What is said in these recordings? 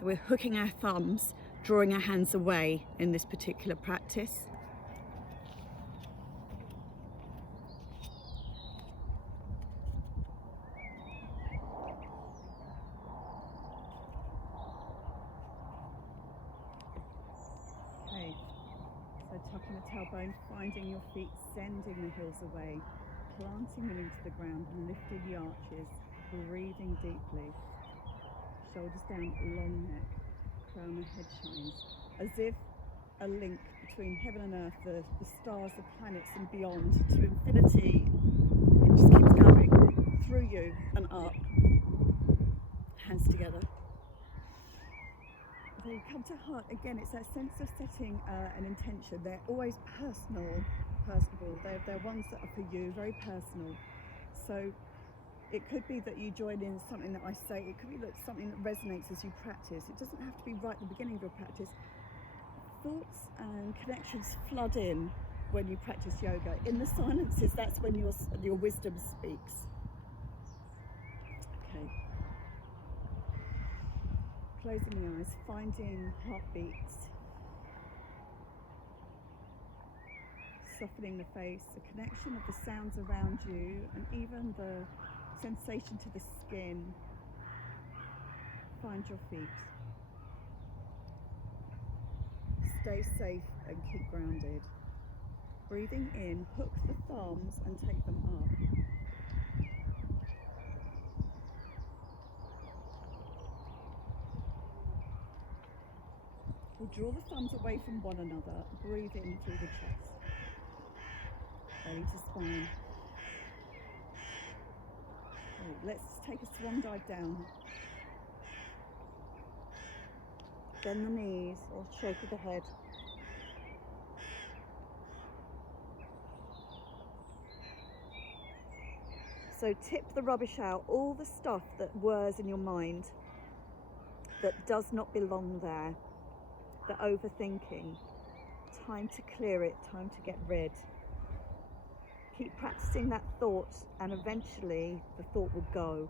So we're hooking our thumbs, drawing our hands away in this particular practice. Okay, so tucking the tailbone, finding your feet, sending the heels away, planting them into the ground, lifting the arches, breathing deeply. Shoulders down, long neck, crown of head shines, as if a link between heaven and earth, the stars, the planets and beyond to infinity. It just keeps going through you and up. Hands together. Then you come to heart, again, it's that sense of setting an intention. They're always personable. They're ones that are for you, very personal. So it could be that you join in something that I say. It could be that something that resonates as you practice. It doesn't have to be right at the beginning of your practice. Thoughts and connections flood in when you practice yoga. In the silences, that's when your wisdom speaks. Okay. Closing the eyes, finding heartbeats. Softening the face, the connection of the sounds around you, and even the sensation to the skin. Find your feet. Stay safe and keep grounded. Breathing in, hook the thumbs and take them up. We'll draw the thumbs away from one another. Breathe in through the chest. Belly to spine. Okay, let's take a swan dive down. Bend the knees or shake of the head. So tip the rubbish out, all the stuff that whirs in your mind that does not belong there, the overthinking. Time to clear it, time to get rid. Keep practicing that thought and eventually the thought will go.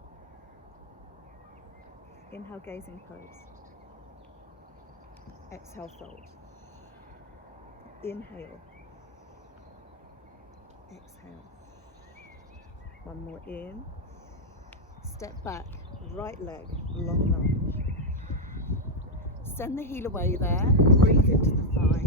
Inhale, gazing pose. Exhale, fold. Inhale. Exhale. One more in. Step back, right leg, long lunge. Send the heel away there. Breathe into the thigh.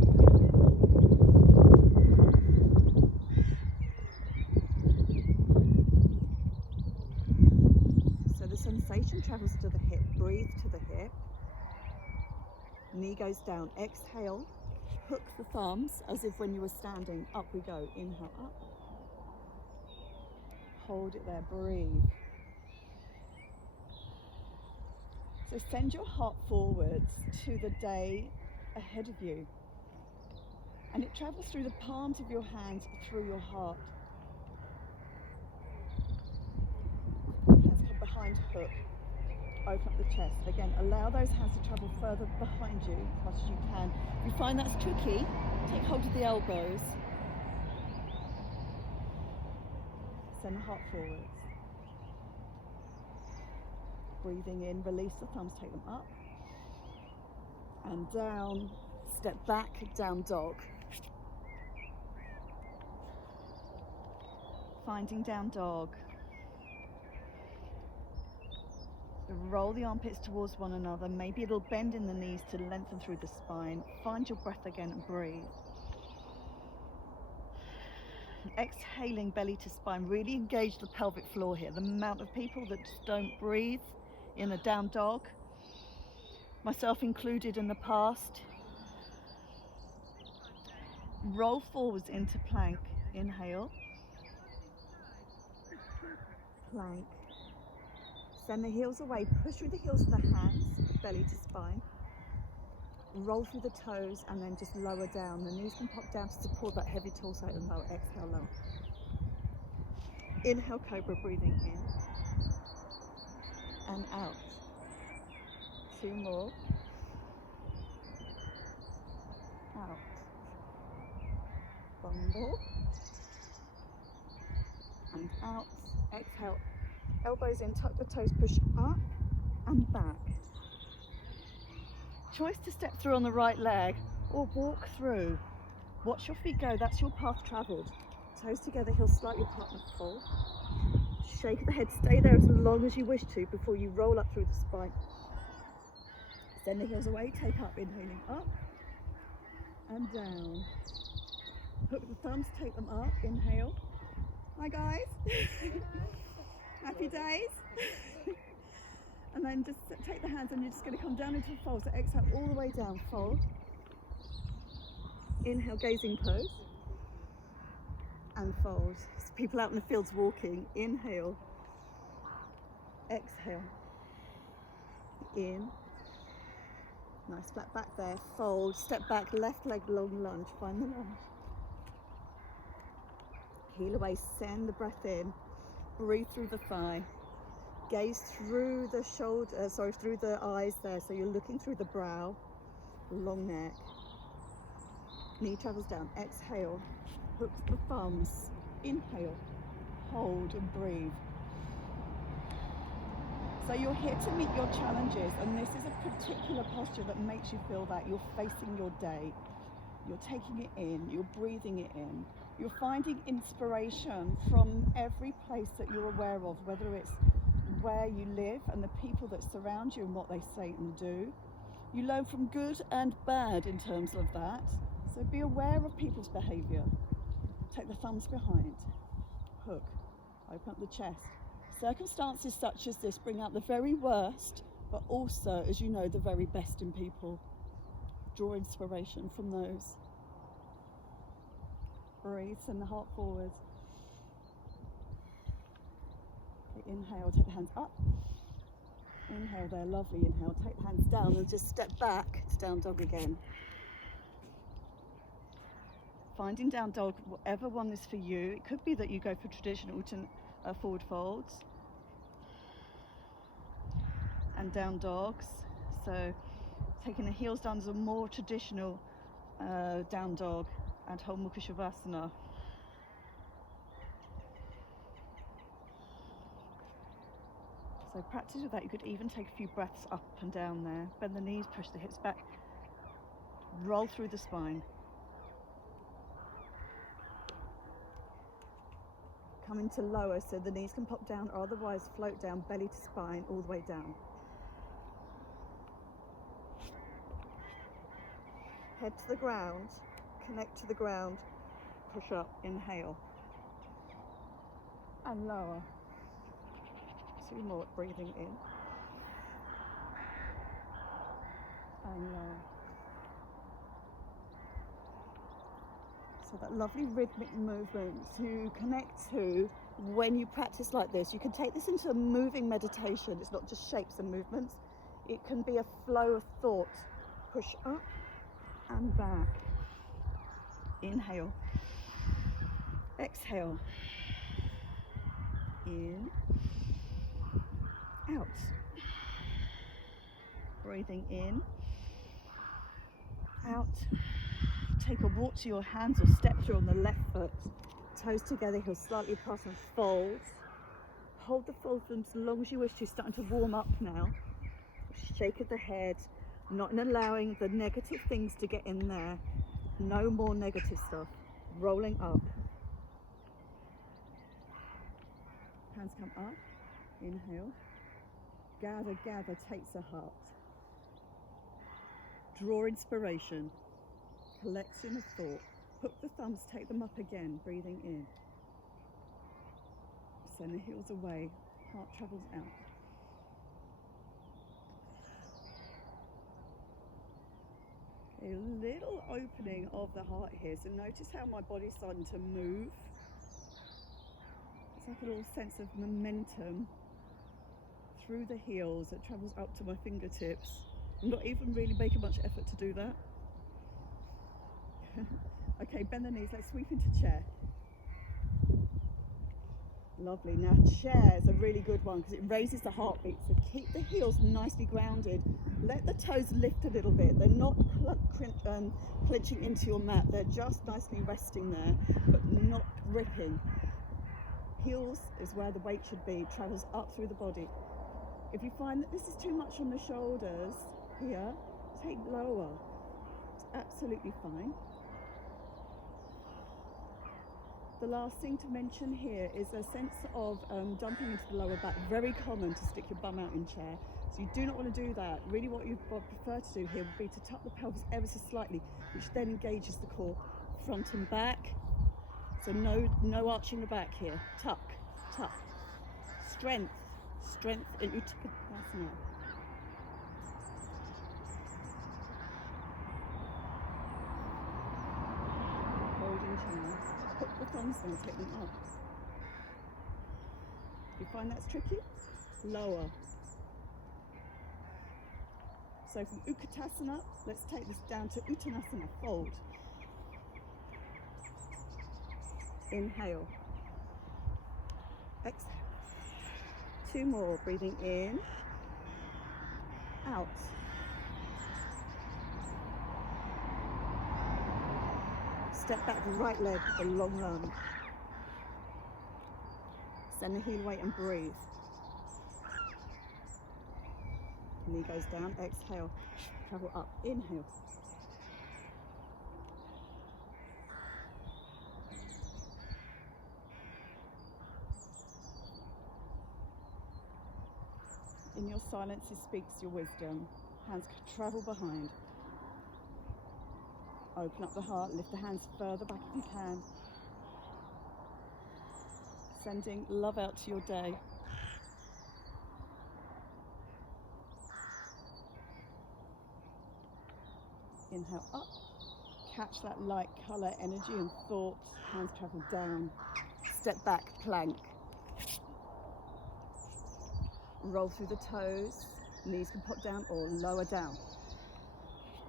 So the sensation travels to the hip. Breathe to the hip. Knee goes down. Exhale. Hook the thumbs as if when you were standing. Up we go. Inhale up. Hold it there. Breathe. So send your heart forwards to the day ahead of you. And it travels through the palms of your hands, through your heart. Hands come behind, hook. Open up the chest. Again, allow those hands to travel further behind you as much as you can. If you find that's tricky, take hold of the elbows. Send the heart forwards. Breathing in, release the thumbs, take them up. And down, step back, down dog. Finding down dog. Roll the armpits towards one another. Maybe it'll bend in the knees to lengthen through the spine. Find your breath again and breathe. Exhaling belly to spine. Really engage the pelvic floor here. The amount of people that just don't breathe in a down dog, myself included in the past. Roll forwards into plank. Inhale. Plank. Send the heels away, push through the heels of the hands, belly to spine. Roll through the toes and then just lower down. The knees can pop down to support that heavy torso and lower. Exhale, lower. Inhale, cobra, breathing in and out. Two more. Out. One more. And out. Exhale. Elbows in, tuck the toes, push up and back. Choice to step through on the right leg or walk through. Watch your feet go, that's your path travelled. Toes together, heels slightly apart and fold. Shake the head, stay there as long as you wish to before you roll up through the spine. Send the heels away, take up, inhaling up and down. Hook the thumbs, take them up, inhale. Hi guys. Happy days. And then just take the hands and you're just going to come down into a fold. So exhale all the way down, fold. Inhale, gazing pose. And fold. So people out in the fields walking. Inhale. Exhale. In. Nice flat back there. Fold. Step back, left leg long lunge. Find the lunge. Heel away, send the breath in. Breathe through the thigh. Gaze through the shoulder, through the eyes there. So you're looking through the brow, long neck. Knee travels down. Exhale. Hook the thumbs. Inhale. Hold and breathe. So you're here to meet your challenges, and this is a particular posture that makes you feel that you're facing your day. You're taking it in, you're breathing it in. You're finding inspiration from every place that you're aware of, whether it's where you live and the people that surround you and what they say and do. You learn from good and bad in terms of that. So be aware of people's behaviour. Take the thumbs behind. Hook. Open up the chest. Circumstances such as this bring out the very worst, but also, as you know, the very best in people. Draw inspiration from those. Breathe, send the heart forward. Okay, inhale, take the hands up. Inhale there, lovely. Inhale, take the hands down and just step back to down dog again. Finding down dog, whatever one is for you. It could be that you go for traditional forward folds and down dogs. So taking the heels down is a more traditional down dog and whole Mukha Shavasana. So practice with that. You could even take a few breaths up and down there. Bend the knees, push the hips back. Roll through the spine. Come into lower so the knees can pop down, or otherwise float down, belly to spine, all the way down. Head to the ground, connect to the ground, push up, inhale. And lower. 2 more, breathing in. And lower. So that lovely rhythmic movement to connect to when you practice like this. You can take this into a moving meditation. It's not just shapes and movements. It can be a flow of thought. Push up and back. Inhale. Exhale. In. Out. Breathing in. Out. Take a walk to your hands or step through on the left foot. Toes together, heels slightly apart and fold. Hold the fold for as long as you wish to. Starting to warm up now. Shake of the head, not in allowing the negative things to get in there. No more negative stuff. Rolling up. Hands come up. Inhale. Gather, gather, takes a heart. Draw inspiration. Collection of thought. Hook the thumbs, take them up again, breathing in. Send the heels away, heart travels out. A little opening of the heart here, so notice how my body's starting to move. It's like a little sense of momentum through the heels that travels up to my fingertips. I'm not even really making much effort to do that. Okay, bend the knees, let's sweep into chair. Lovely. Now chair is a really good one because it raises the heartbeat, so keep the heels nicely grounded. Let the toes lift a little bit. They're not clenching into your mat, they're just nicely resting there, but not gripping. Heels is where the weight should be, travels up through the body. If you find that this is too much on the shoulders here, take lower. It's absolutely fine. The last thing to mention here is a sense of dumping into the lower back. Very common to stick your bum out in chair. So you do not want to do that. Really what you prefer to do here would be to tuck the pelvis ever so slightly, which then engages the core front and back. So no arching the back here. Tuck, tuck. Strength, strength in Uttanasana. Holding chair. Hook the thumbs down, take them up. If you find that's tricky, lower. So from Uttanasana, let's take this down to Uttanasana, fold. Inhale. Exhale. 2 more, breathing in, out. Step back, right leg, a long lunge. Send the heel weight and breathe. Knee goes down, exhale, travel up, inhale. In your silence, it speaks your wisdom. Hands travel behind. Open up the heart, lift the hands further back if you can. Sending love out to your day. Inhale up, catch that light colour, energy and thought. Hands travel down. Step back, plank. Roll through the toes, knees can pop down or lower down.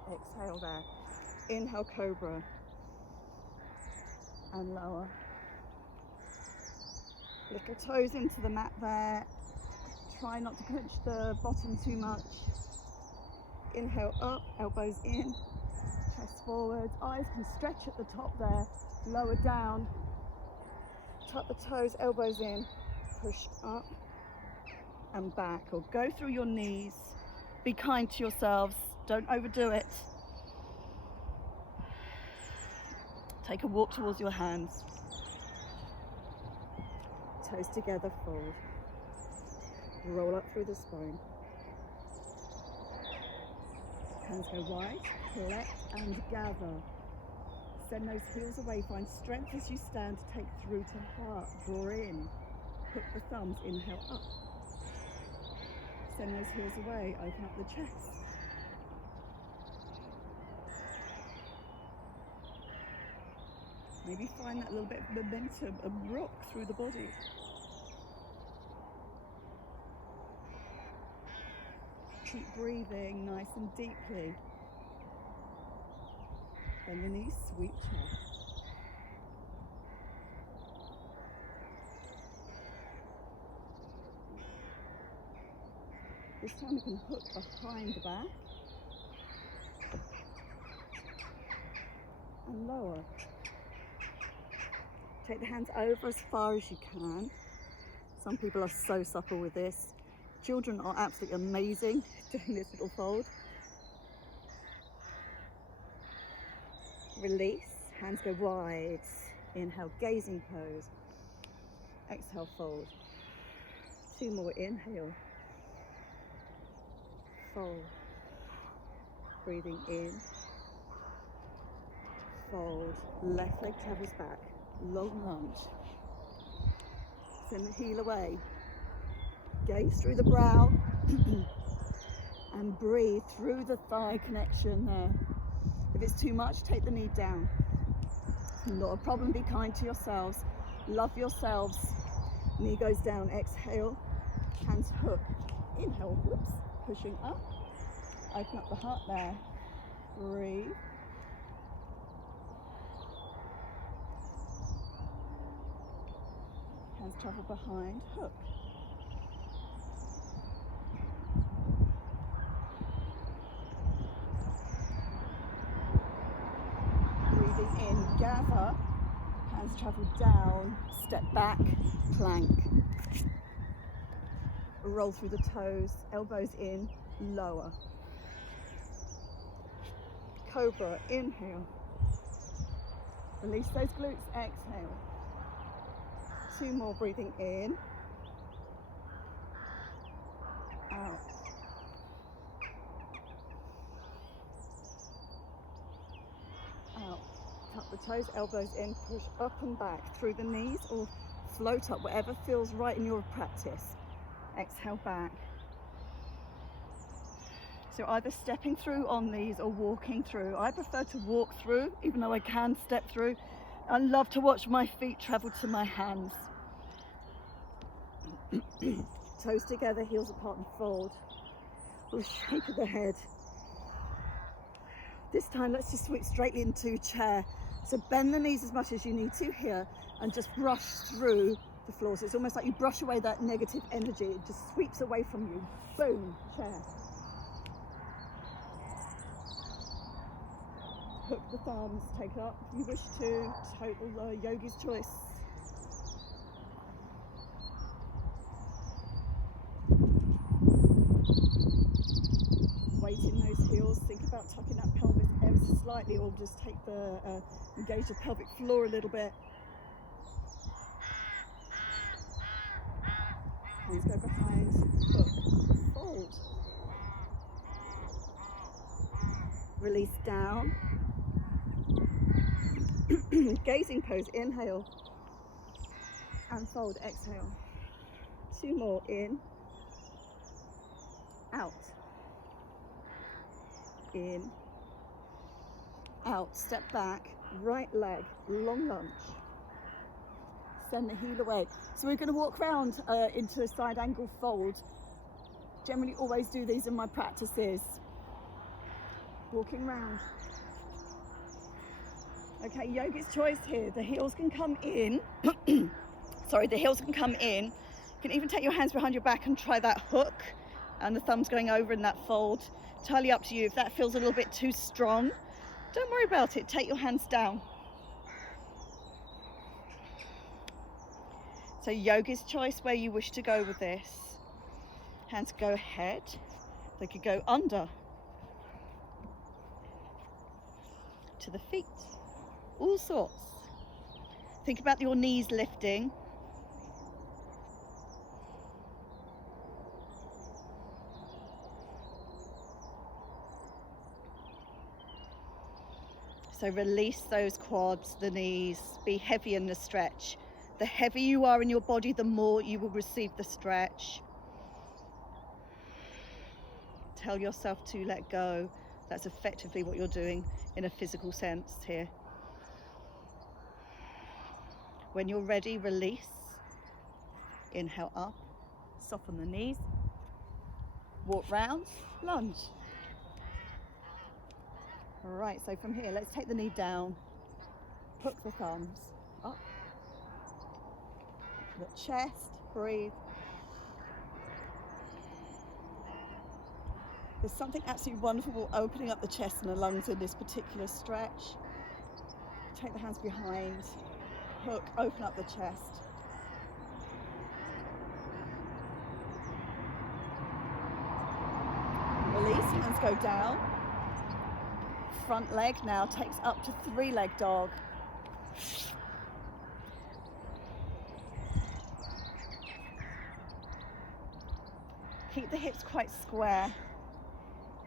Exhale there. Inhale, cobra. And lower. Little toes into the mat there. Try not to clench the bottom too much. Inhale up, elbows in, chest forward. Eyes can stretch at the top there. Lower down. Tuck the toes, elbows in. Push up. And back, or go through your knees. Be kind to yourselves, don't overdo it. Take a walk towards your hands. Toes together, fold. Roll up through the spine. Hands go wide, collect and gather. Send those heels away, find strength as you stand to take through to heart. Draw in, hook the thumbs, inhale up. Send those heels away, open up the chest. Maybe find that little bit of momentum and rock through the body. Keep breathing nice and deeply. Bend the knees, sweep chest. This time we can hook behind the back and lower. Take the hands over as far as you can. Some people are so supple with this. Children are absolutely amazing doing this little fold. Release, hands go wide. Inhale, gazing pose. Exhale, fold. 2 more, inhale. Fold. Breathing in. Fold. Left leg travels back. Long lunge. Send the heel away. Gaze through the brow. And breathe through the thigh connection there. If it's too much, take the knee down. Not a problem, be kind to yourselves. Love yourselves. Knee goes down, exhale. Hands hook. Inhale, whoops. Pushing up, open up the heart there, breathe. Hands travel behind, hook. Breathing in, gather, hands travel down, step back, plank. Roll through the toes, elbows in, lower. Cobra, inhale. Release those glutes, exhale. 2 more, breathing in. Out. Out. Tuck the toes, elbows in, push up and back through the knees or float up, whatever feels right in your practice. Exhale back. So either stepping through on these or walking through. I prefer to walk through, even though I can step through. I love to watch my feet travel to my hands. Toes together, heels apart and fold. Little shake of the head. This time let's just sweep straight into chair. So bend the knees as much as you need to here and just brush through the floor. So it's almost like you brush away that negative energy. It just sweeps away from you. Boom, chair. Hook the thumbs, take it up if you wish to. Total yogi's choice. Weight in those heels. Think about tucking that pelvis ever so slightly, or just take the engage the pelvic floor a little bit. Hands go behind. Hook. Fold. Release down. Gazing pose, inhale and fold, exhale. 2 more, in, out, in, out, step back, right leg, long lunge, send the heel away. So we're going to walk around into a side angle fold. Generally always do these in my practices. Walking round. Okay, yogi's choice here. The heels can come in. Sorry, the heels can come in. You can even take your hands behind your back and try that hook and the thumbs going over in that fold. Entirely up to you. If that feels a little bit too strong, don't worry about it. Take your hands down. So yogi's choice where you wish to go with this. Hands go ahead. They could go under. To the feet. All sorts. Think about your knees lifting. So release those quads, the knees, be heavy in the stretch. The heavier you are in your body, the more you will receive the stretch. Tell yourself to let go. That's effectively what you're doing in a physical sense here. When you're ready, release. Inhale up, soften the knees. Walk round, lunge. All right, so from here, let's take the knee down. Hook the thumbs up. The chest, breathe. There's something absolutely wonderful opening up the chest and the lungs in this particular stretch. Take the hands behind. Hook, open up the chest. Release, hands go down. Front leg now takes up to 3-leg dog. Keep the hips quite square.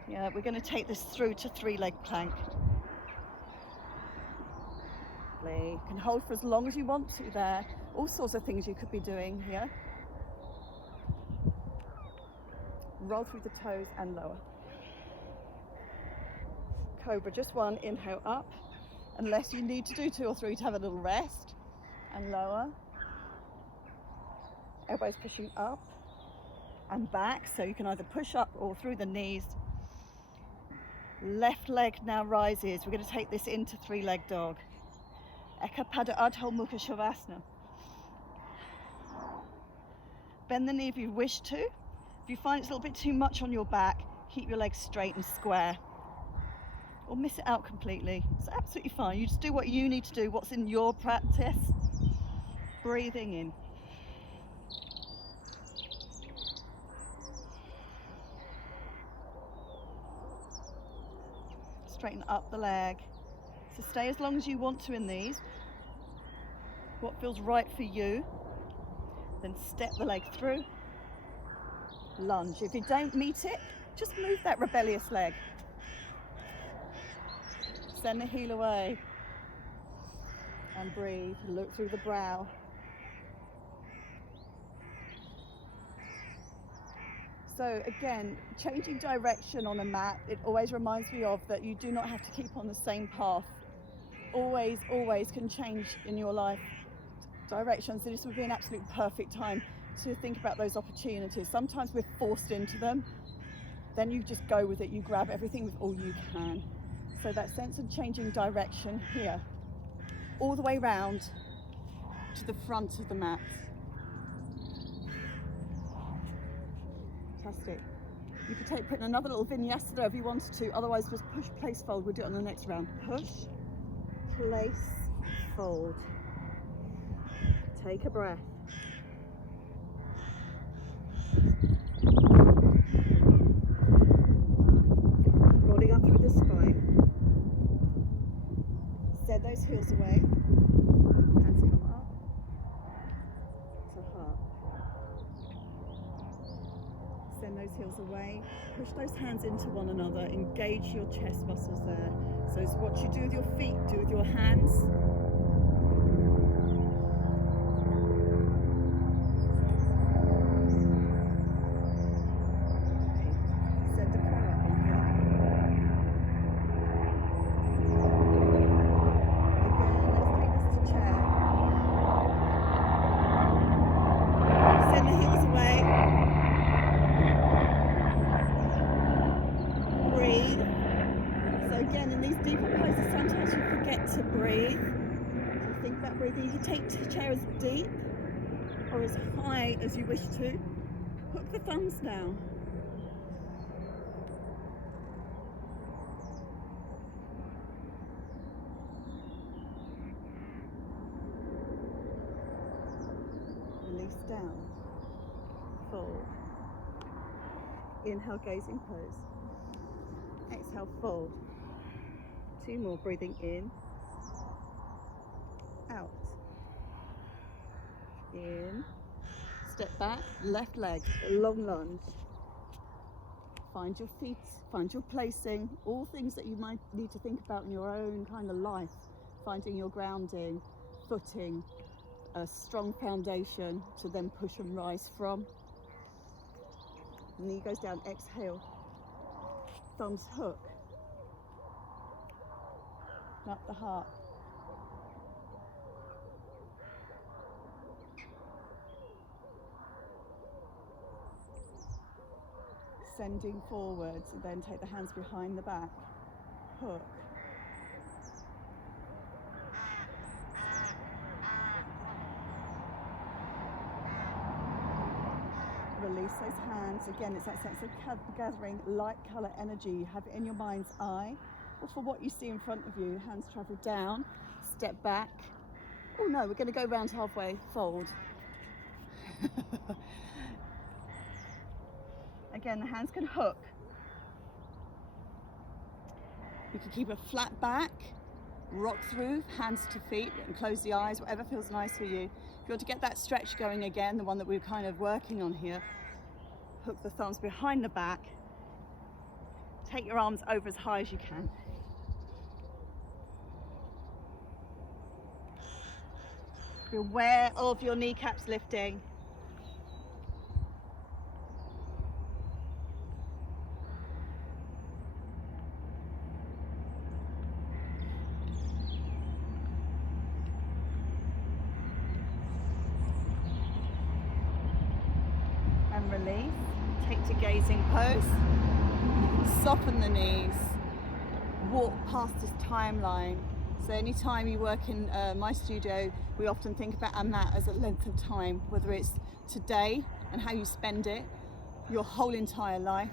Yeah, we're going to take this through to 3-leg plank. You can hold for as long as you want to there. All sorts of things you could be doing here. Roll through the toes and lower. Cobra, just one, inhale up. Unless you need to do 2 or 3 to have a little rest. And lower. Elbows pushing up and back, so you can either push up or through the knees. Left leg now rises. We're going to take this into 3-leg dog. Ekapada Adho Mukha Shavasana. Bend the knee if you wish to. If you find it's a little bit too much on your back, keep your legs straight and square. Or miss it out completely. It's absolutely fine. You just do what you need to do, what's in your practice. Breathing in. straighten up the leg. So stay as long as you want to in these. What feels right for you. Then step the leg through. Lunge. If you don't meet it, just move that rebellious leg. Send the heel away. And breathe. Look through the brow. So again, changing direction on a mat, it always reminds me of that you do not have to keep on the same path. Always can change in your life direction. So this would be an absolute perfect time to think about those opportunities. Sometimes we're forced into them. Then you just go with it. You grab everything with all you can. So that sense of changing direction here, all the way round to the front of the mat. Fantastic. You could put in another little vinyasa there if you wanted to, otherwise just push, place, fold. We'll do it on the next round. Push, place, fold. Take a breath. Rolling up through the spine. Send those heels away. Hands come up to heart. Send those heels away, push those hands into one another, engage your chest muscles there. So it's what you do with your feet, do with your hands. Okay. Send a prayer up in here. Again, let's take this to chair. Send the heels away. Breathe. So again, in these deeper poses, sometimes you forget to breathe. So think about breathing. You can take the chair as deep or as high as you wish to. Hook the thumbs now. Release down. Fold. Inhale, gazing pose. Exhale, fold. 2 more, breathing in, out, in, step back, left leg, long lunge. Find your feet, find your placing, all things that you might need to think about in your own kind of life. Finding your grounding, footing, a strong foundation to then push and rise from. Knee goes down, exhale. Thumbs hook, up the heart. Sending forwards, and then take the hands behind the back, hook. Release those hands. Again, it's that sense of gathering light colour energy. You have it in your mind's eye, or for what you see in front of you. Hands travel down, step back. Oh no, we're going to go round halfway, fold. Again, the hands can hook. You can keep a flat back, rock through, hands to feet, and close the eyes, whatever feels nice for you. If you want to get that stretch going again, the one that we're kind of working on here, hook the thumbs behind the back, take your arms over as high as you can. Be aware of your kneecaps lifting. And release. Take to gazing pose. Soften the knees. Walk past this timeline. So anytime you work in my studio, we often think about a mat as a length of time, whether it's today and how you spend it, your whole entire life,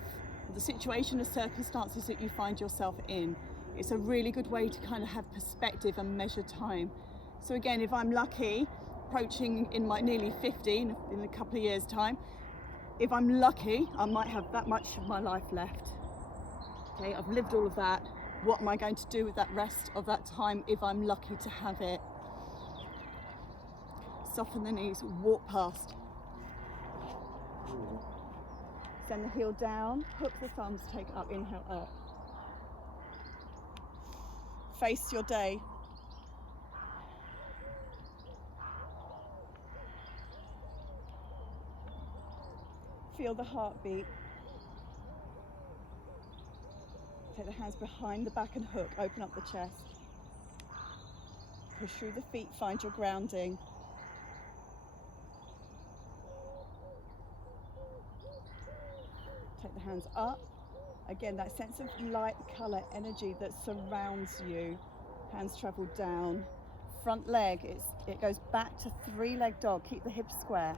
the situation, the circumstances that you find yourself in. It's a really good way to kind of have perspective and measure time. So again, if I'm lucky, approaching in my nearly 50 in a couple of years' time, if I'm lucky, I might have that much of my life left. Okay, I've lived all of that. what am I going to do with that rest of that time if I'm lucky to have it? Soften the knees, walk past. Send the heel down, hook the thumbs, take up, inhale up. Face your day. Feel the heartbeat. Take the hands behind the back and hook, open up the chest. Push through the feet, find your grounding. Take the hands up. Again, that sense of light, colour, energy that surrounds you. Hands travel down. Front leg, it goes back to 3-leg dog. Keep the hips square.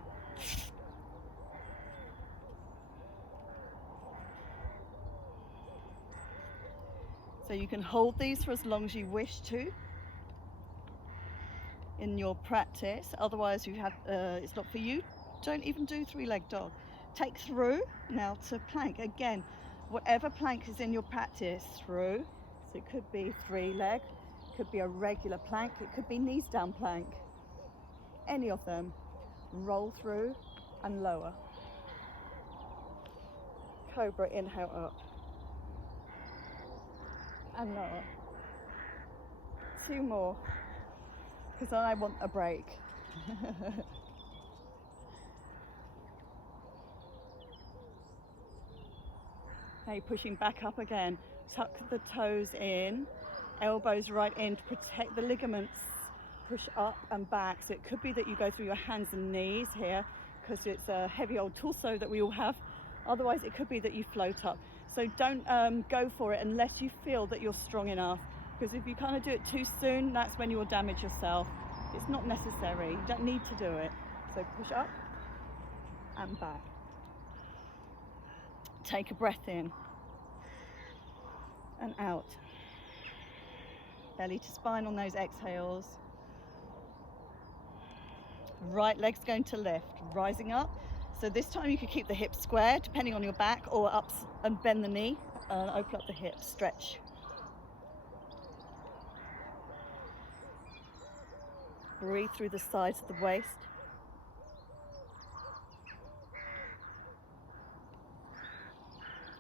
So you can hold these for as long as you wish to in your practice. Otherwise, it's not for you. Don't even do 3-leg dog. Take through now to plank. Again, whatever plank is in your practice, through. So it could be 3-leg, could be a regular plank, it could be knees down plank. Any of them. Roll through and lower. Cobra, inhale up. And lower. 2 more, because I want a break. Okay, pushing back up again. Tuck the toes in, elbows right in to protect the ligaments. Push up and back. So it could be that you go through your hands and knees here, because it's a heavy old torso that we all have. Otherwise, it could be that you float up. So don't go for it unless you feel that you're strong enough, because if you kind of do it too soon, that's when you'll damage yourself. It's not necessary, you don't need to do it. So push up and back. Take a breath in and out. Belly to spine on those exhales. Right leg's going to lift, rising up. So this time you could keep the hips square, depending on your back, or up and bend the knee and open up the hips, stretch. Breathe through the sides of the waist.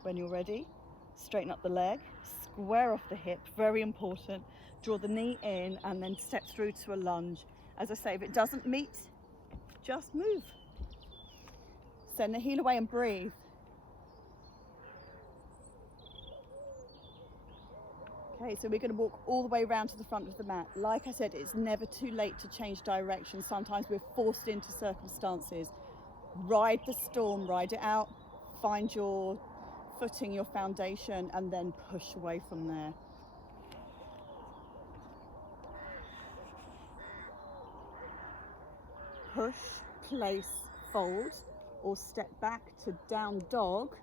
When you're ready, straighten up the leg, square off the hip, very important. Draw the knee in and then step through to a lunge. As I say, if it doesn't meet, just move. Send the heel away and breathe. Okay, so we're going to walk all the way around to the front of the mat. Like I said, it's never too late to change direction. Sometimes we're forced into circumstances. Ride the storm, ride it out, find your footing, your foundation, and then push away from there. Push, place, fold, or step back to down dog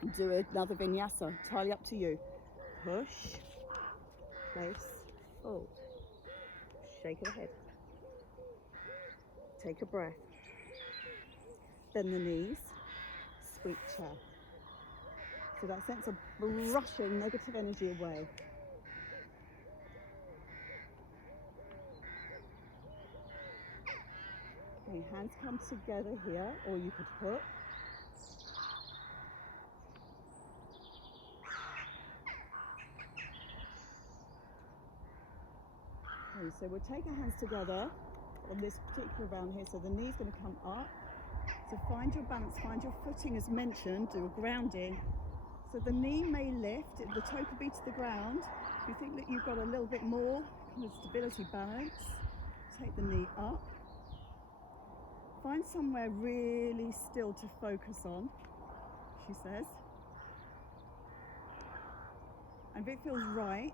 and do another vinyasa. Entirely up to you. Push, place, fold. Shake the head. Take a breath. Bend the knees. Sweep chair. So that sense of brushing negative energy away. Okay, hands come together here, or you could hook. Okay, so we'll take our hands together on this particular round here. So the knee's going to come up. So find your balance, find your footing as mentioned, do a grounding. So the knee may lift, the toe could be to the ground. If you think that you've got a little bit more kind of stability, balance, take the knee up. Find somewhere really still to focus on, she says. And if it feels right,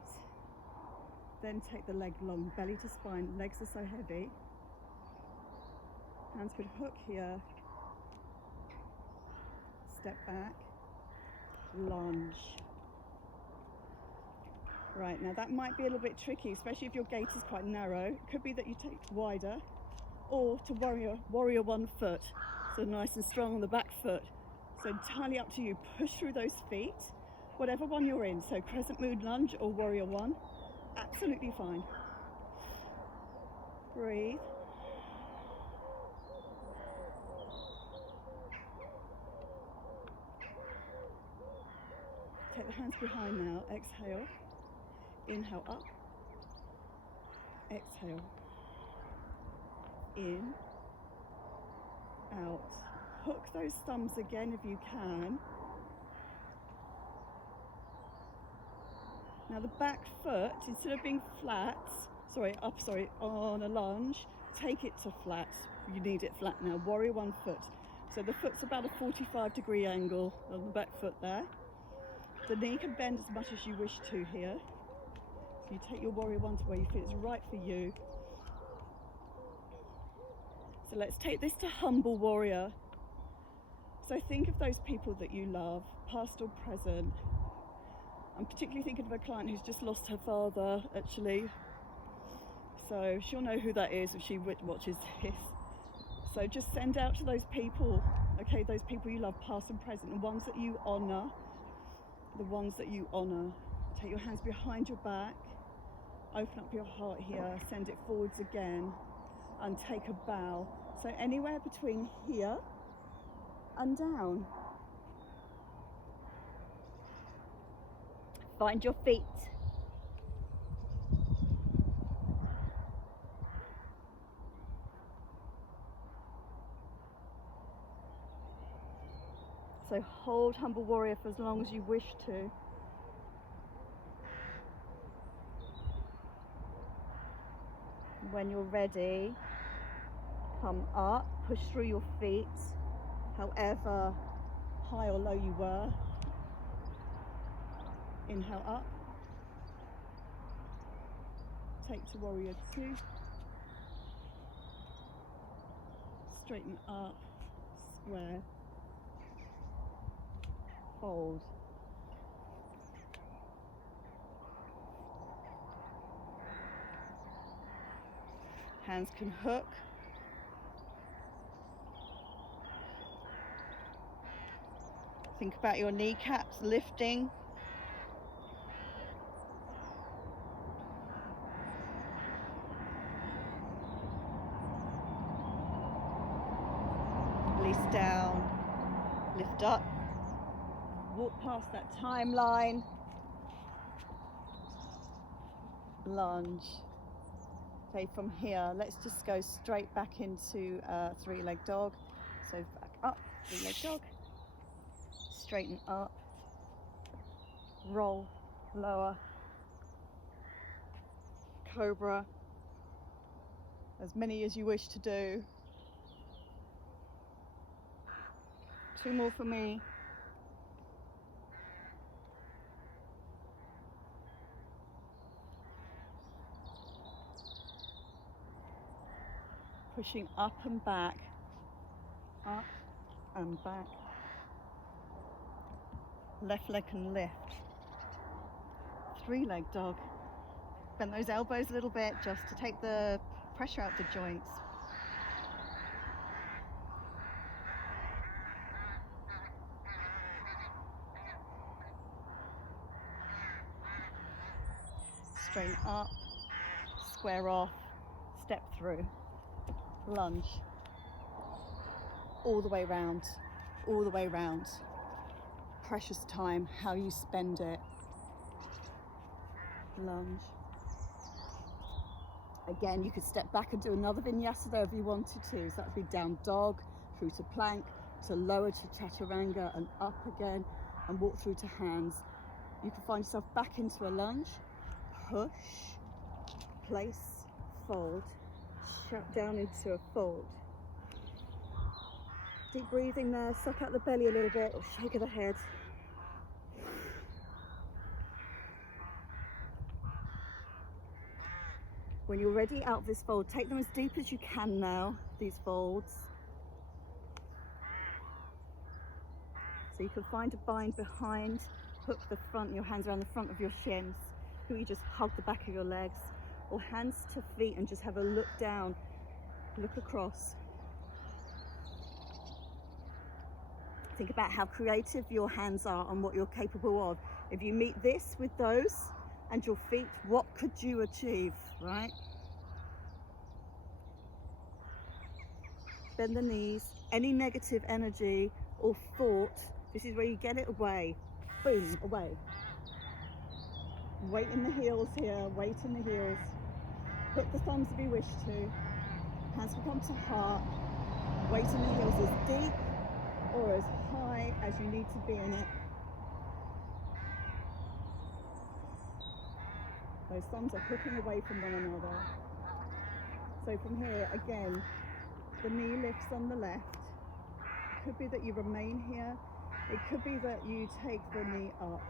then take the leg long, belly to spine, legs are so heavy. Hands could hook here. Step back, lunge. Right, now that might be a little bit tricky, especially if your gait is quite narrow. It could be that you take wider, or to warrior 1 foot, so nice and strong on the back foot. So entirely up to you. Push through those feet, whatever one you're in. So crescent moon lunge or warrior one, absolutely fine. Breathe. Take the hands behind now. Exhale. Inhale up. Exhale. In. Out. Hook those thumbs again if you can. Now the back foot, instead of being flat, on a lunge, take it to flat. You need it flat now. Warrior one foot. So the foot's about a 45-degree angle on the back foot there. The knee can bend as much as you wish to here. So you take your warrior one to where you feel it's right for you. So let's take this to humble warrior. So think of those people that you love, past or present. I'm particularly thinking of a client who's just lost her father, actually. So she'll know who that is if she watches this. So just send out to those people, okay, those people you love, past and present, the ones that you honour, the ones that you honour. Take your hands behind your back, open up your heart here, send it forwards again, and take a bow. So anywhere between here and down. Find your feet. So hold humble warrior for as long as you wish to. When you're ready, come up, push through your feet, however high or low you were. Inhale up. Take to warrior two. Straighten up, square, fold. Hands can hook. Think about your kneecaps lifting. Release down, lift up, walk past that timeline, lunge. Okay, from here, let's just go straight back into three-leg dog. So back up, three-leg dog, straighten up, roll, lower, cobra, as many as you wish to do. Two more for me. Pushing up and back, up and back. Left leg can lift. Three-leg dog. Bend those elbows a little bit just to take the pressure out the joints. Straighten up, square off, step through, lunge, all the way round, all the way round. Precious time, how you spend it. Lunge. Again, you could step back and do another vinyasa there if you wanted to. So that would be down dog, through to plank, to lower to chaturanga and up again, and walk through to hands. You can find yourself back into a lunge. Push, place, fold, shut down into a fold. Deep breathing there, suck out the belly a little bit, or shake of the head. When you're ready out of this fold, take them as deep as you can now, these folds. So you can find a bind behind, hook the front, your hands around the front of your shins. You just hug the back of your legs, or hands to feet and just have a look down, look across. Think about how creative your hands are and what you're capable of. If you meet this with those and your feet, what could you achieve, right? Bend the knees. Any negative energy or thought, this is where you get it away. Boom, away. Weight in the heels here, weight in the heels. Hook the thumbs if you wish to. Hands will come to heart. Weight in the heels as deep or as high as you need to be in it. Those thumbs are hooking away from one another. So from here, again, the knee lifts on the left. It could be that you remain here. It could be that you take the knee up.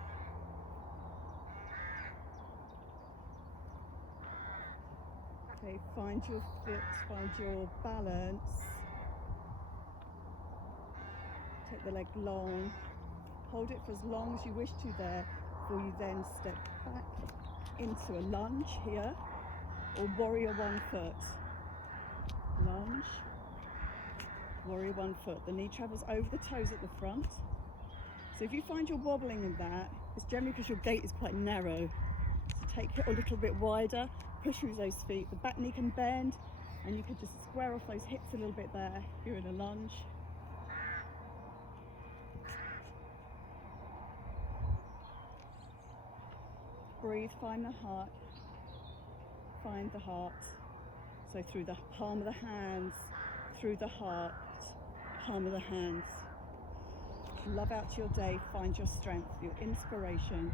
Okay, find your foot, find your balance. Take the leg long. Hold it for as long as you wish to there, before you then step back into a lunge here, or warrior 1 foot. Lunge, warrior 1 foot. The knee travels over the toes at the front. So if you find you're wobbling in that, it's generally because your gait is quite narrow. So take it a little bit wider, push through those feet. The back knee can bend, and you could just square off those hips a little bit there if you're in a lunge. Breathe, find the heart. Find the heart. So through the palm of the hands, through the heart, palm of the hands. Love out to your day, find your strength, your inspiration.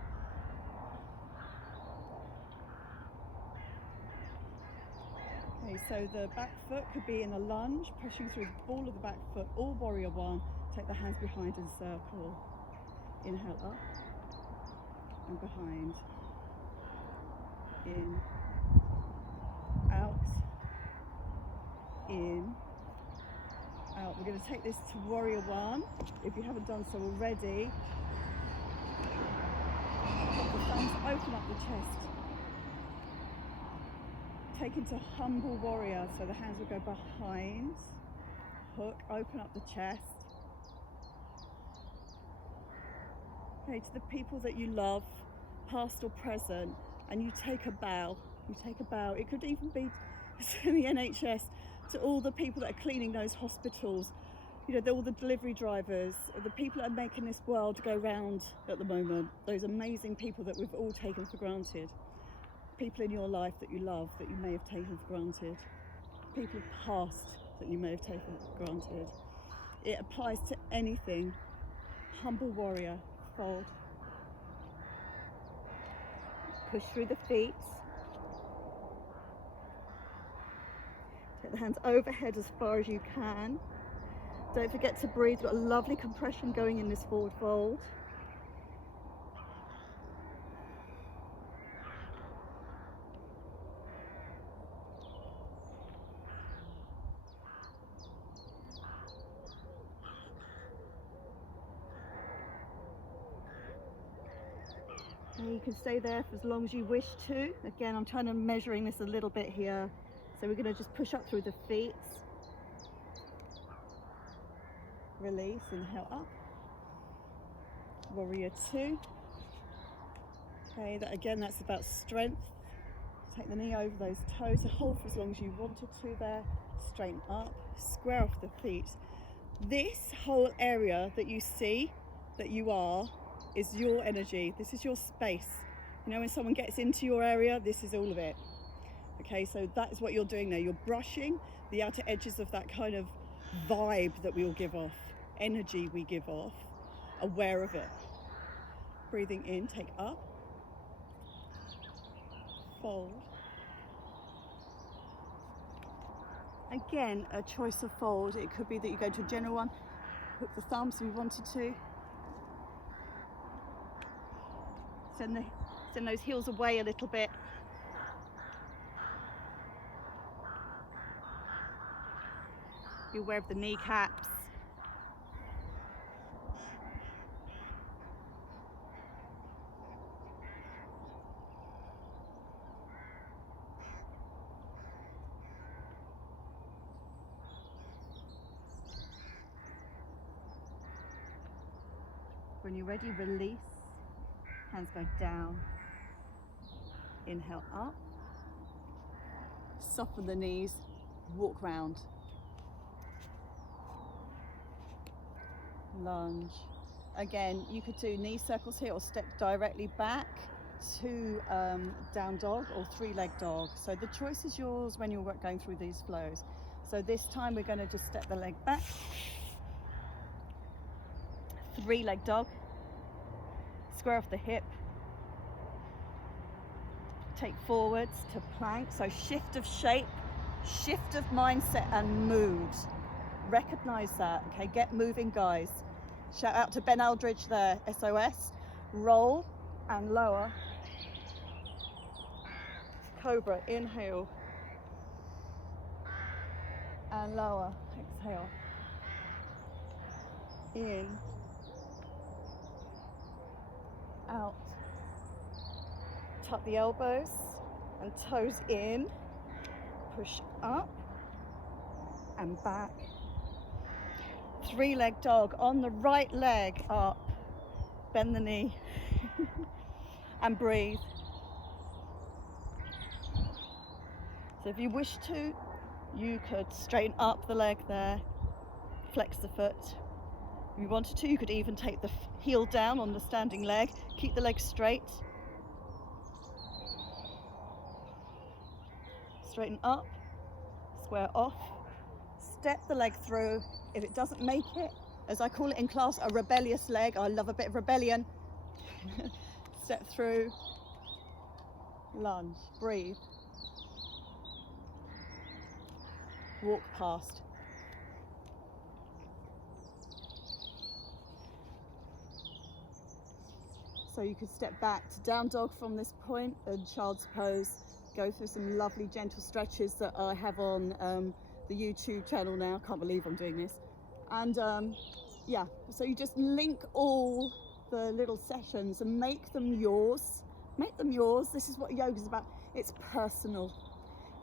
Okay, so the back foot could be in a lunge, pushing through the ball of the back foot, or warrior 1. Take the hands behind and circle. Inhale up and behind. In, out, in, out. We're going to take this to warrior 1. If you haven't done so already, put the thumbs, open up the chest. Take into humble warrior, so the hands will go behind. Hook, open up the chest. Okay, to the people that you love, past or present, and you take a bow. You take a bow. It could even be to the NHS, to all the people that are cleaning those hospitals, you know, all the delivery drivers, the people that are making this world go round at the moment, those amazing people that we've all taken for granted. People in your life that you love, that you may have taken for granted. People past that you may have taken for granted. It applies to anything. Humble warrior, fold. Push through the feet. Take the hands overhead as far as you can. Don't forget to breathe. We've got a lovely compression going in this forward fold. And you can stay there for as long as you wish to. Again, I'm trying to measuring this a little bit here. So we're going to just push up through the feet. Release, inhale up. Warrior 2. Okay, that again, that's about strength. Take the knee over those toes, so hold for as long as you wanted to there. Straighten up, square off the feet. This whole area that you see, that you are, is your energy. This is your space. You know, when someone gets into your area, this is all of it. Okay, so that is what you're doing there. You're brushing the outer edges of that kind of vibe that we all give off, energy we give off, aware of it. Breathing in, take up, fold. Again, a choice of fold. It could be that you go to a general one, hook the thumbs if you wanted to. Send those heels away a little bit. Be aware of the kneecaps. When you're ready, release. Hands go down. Inhale up. Soften the knees. Walk round. Lunge. Again, you could do knee circles here or step directly back to down dog or three-leg dog. So the choice is yours when you're going through these flows. So this time we're going to just step the leg back. Three-leg dog. Square off the hip. Take forwards to plank. So shift of shape, shift of mindset and mood. Recognize that. Okay, get moving, guys. Shout out to Ben Aldridge there, SOS. Roll and lower. Cobra, inhale. And lower, exhale. In. Out. Tuck the elbows and toes in. Push up and back. Three-leg dog on the right leg up. Bend the knee and breathe. So if you wish to, you could straighten up the leg there, flex the foot. If you wanted to, you could even take the heel down on the standing leg, keep the leg straight. Straighten up, square off, step the leg through. If it doesn't make it, as I call it in class, a rebellious leg. I love a bit of rebellion. Step through, lunge, breathe. Walk past. So you could step back to down dog from this point and child's pose. Go through some lovely gentle stretches that I have on the YouTube channel now. Can't believe I'm doing this. And yeah, so you just link all the little sessions and make them yours. Make them yours. This is what yoga is about. It's personal.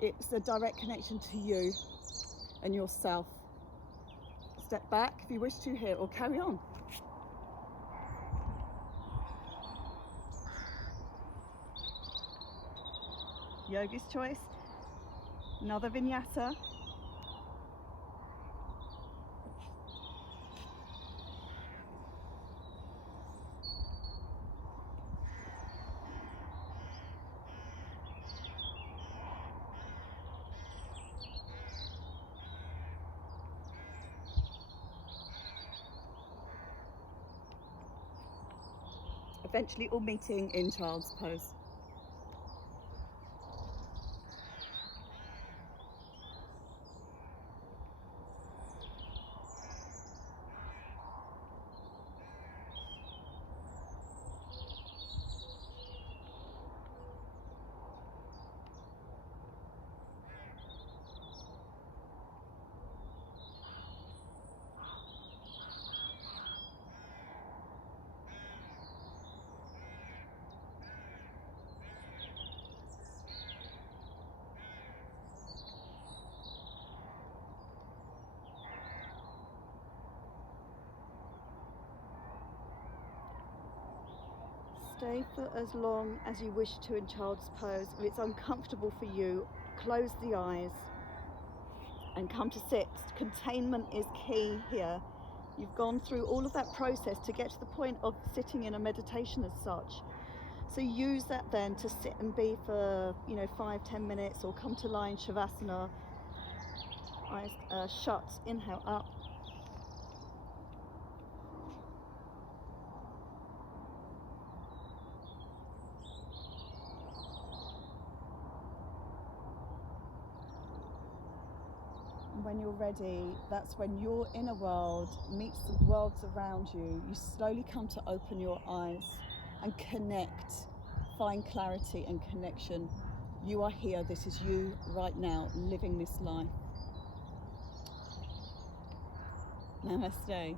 It's a direct connection to you and yourself. Step back if you wish to here, or carry on. Yogi's choice. Another vinyasa. Eventually all meeting in child's pose. Stay for as long as you wish to in child's pose. If it's uncomfortable for you, close the eyes and come to sit. Containment is key here. You've gone through all of that process to get to the point of sitting in a meditation as such. So use that then to sit and be for 5-10 minutes, or come to lying shavasana. Eyes shut, inhale up. When you're ready, that's when your inner world meets the worlds around you. You slowly come to open your eyes and connect, find clarity and connection. You are here, this is you right now, living this life. Namaste.